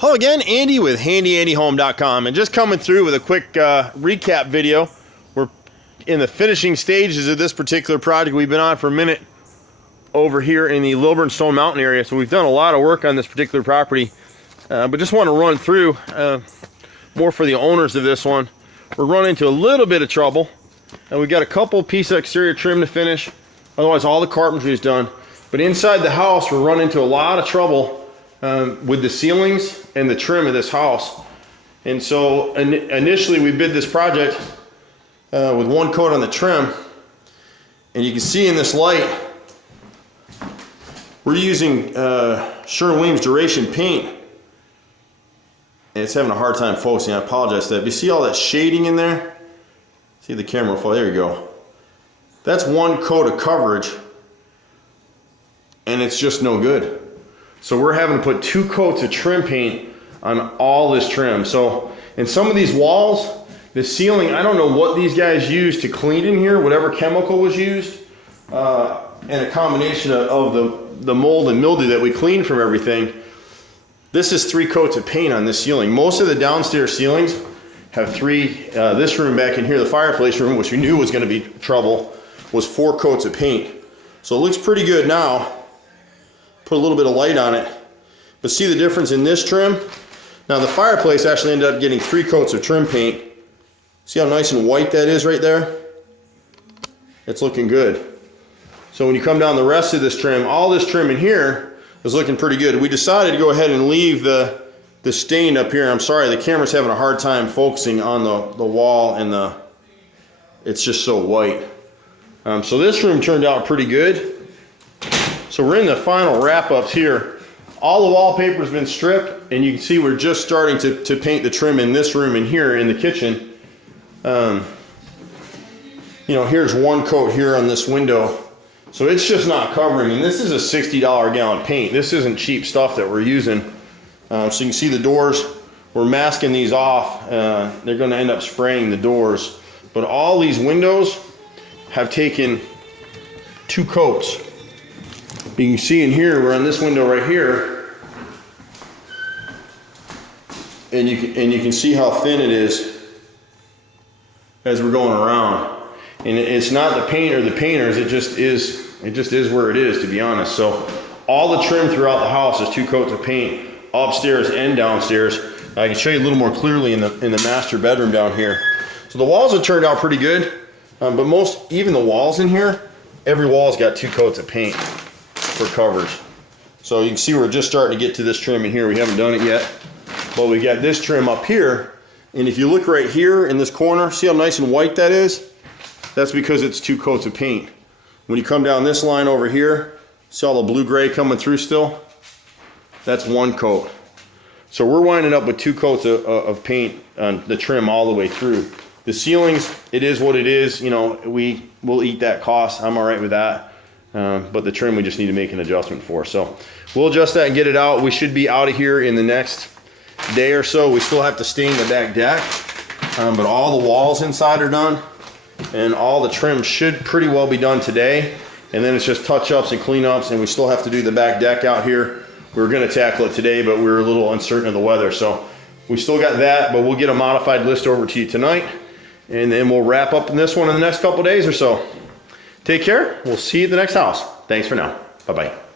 Hello again, Andy with HandyAndyHome.com, and just coming through with a quick recap video. We're in the finishing stages of this particular project we've been on for a minute over here in the Lilburn Stone Mountain area. So we've done a lot of work on this particular property, but just want to run through more for the owners of this one. We're running into a little bit of trouble, and we've got a couple pieces of exterior trim to finish. Otherwise, all the carpentry is done. But inside the house, we're running into a lot of trouble with the ceilings and the trim of this house. And so initially we bid this project with one coat on the trim, and you can see in this light we're using Sherwin-Williams Duration paint, and it's having a hard time focusing. I apologize for that. But you see all that shading in there? See the camera fall, there you go. That's one coat of coverage, and it's just no good. So we're having to put two coats of trim paint on all this trim. So in some of these walls, the ceiling, I don't know what these guys used to clean in here, whatever chemical was used, and a combination of the mold and mildew that we cleaned from everything. This is 3 coats of paint on this ceiling. Most of the downstairs ceilings have 3. This room back in here, the fireplace room, which we knew was going to be trouble, was 4 coats of paint. So it looks pretty good now. Put a little bit of light on it, but see the difference in this trim? Now the fireplace actually ended up getting 3 coats of trim paint. See how nice and white that is right there? It's looking good. So when you come down the rest of this trim, all this trim in here is looking pretty good. We decided to go ahead and leave the stain up here. I'm sorry, the camera's having a hard time focusing on the wall, and it's just so white. So this room turned out pretty good. So we're in the final wrap-ups here. All the wallpaper's been stripped, and you can see we're just starting to paint the trim in this room and here in the kitchen. You know, here's one coat here on this window. So it's just not covering, and this is a $60 a gallon paint. This isn't cheap stuff that we're using. So you can see the doors, we're masking these off. They're gonna end up spraying the doors. But all these windows have taken 2 coats. You can see in here, we're on this window right here, and you can see how thin it is as we're going around. And it's not the paint or the painters, it just is where it is, to be honest. So all the trim throughout the house is 2 coats of paint, upstairs and downstairs. I can show you a little more clearly in the master bedroom down here. So the walls have turned out pretty good, but even the walls in here, every wall's got 2 coats of paint for coverage. So you can see we're just starting to get to this trim in here. We haven't done it yet, but we got this trim up here, and if you look right here in this corner, see how nice and white that is? That's because it's 2 coats of paint. When you come down this line over here, see all the blue-gray coming through still? That's 1 coat. So we're winding up with 2 coats of paint on the trim all the way through. The ceilings, it is what it is. You know, we'll eat that cost. I'm all right with that. But the trim we just need to make an adjustment for. So we'll adjust that and get it out. We should be out of here in the next day or so. We still have to stain the back deck, but all the walls inside are done, and all the trim should pretty well be done today. And then it's just touch-ups and clean-ups, and we still have to do the back deck out here. We were going to tackle it today, but we were a little uncertain of the weather. So we still got that, but we'll get a modified list over to you tonight, and then we'll wrap up in this one in the next couple days or so. Take care. We'll see you at the next house. Thanks for now. Bye-bye.